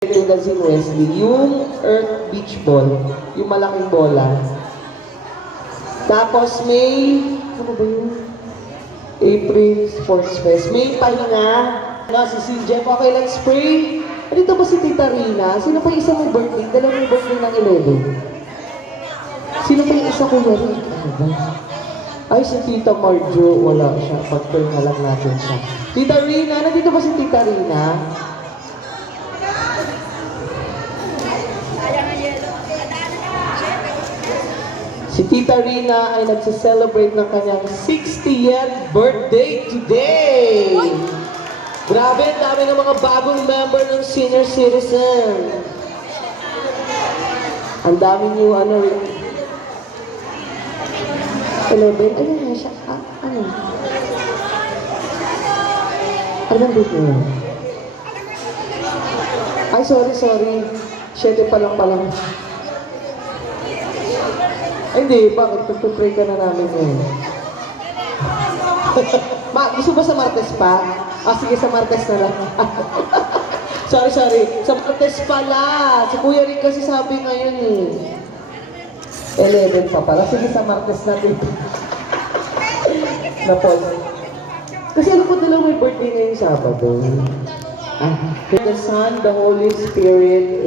Si Wesley, yung Earth Beach Ball, yung malaking bola. Tapos May, ano ba yun? April Sports Fest. May pahinga. Si Jeff, okay, let's pray. Dito ba si Tita Rina? Sino pa yung isa mong birthday? Dalawang birthday ng 11. Sino pa yung isa ko yun? Ano ba? Ay, si Tita Marjo, wala siya. Pag-turn na lang natin siya. Tita Rina, nandito ba si Tita Rina? Si Tita Rina ay nagse-celebrate ng kanyang 60th birthday today! Grabe, ang dami ng mga bagong member ng senior citizen. Ang dami niyo, ano rin. 11? Ano na siya? Ano? Ano ang date niyo? Ay, sorry. 7 pa lang. Ay, hindi. Bakit? Pag-pray ka na namin ngayon. Gusto ba sa Martes pa? Sige, sa Martes na lang. sorry. Sa Martes pala. Si Kuya Rick kasi sabi ngayon eh. 11 pa pala. Sige, sa Martes natin. Na-pause. Kasi alam ko nila may birthday ngayong Sabado. The Son, the Holy Spirit.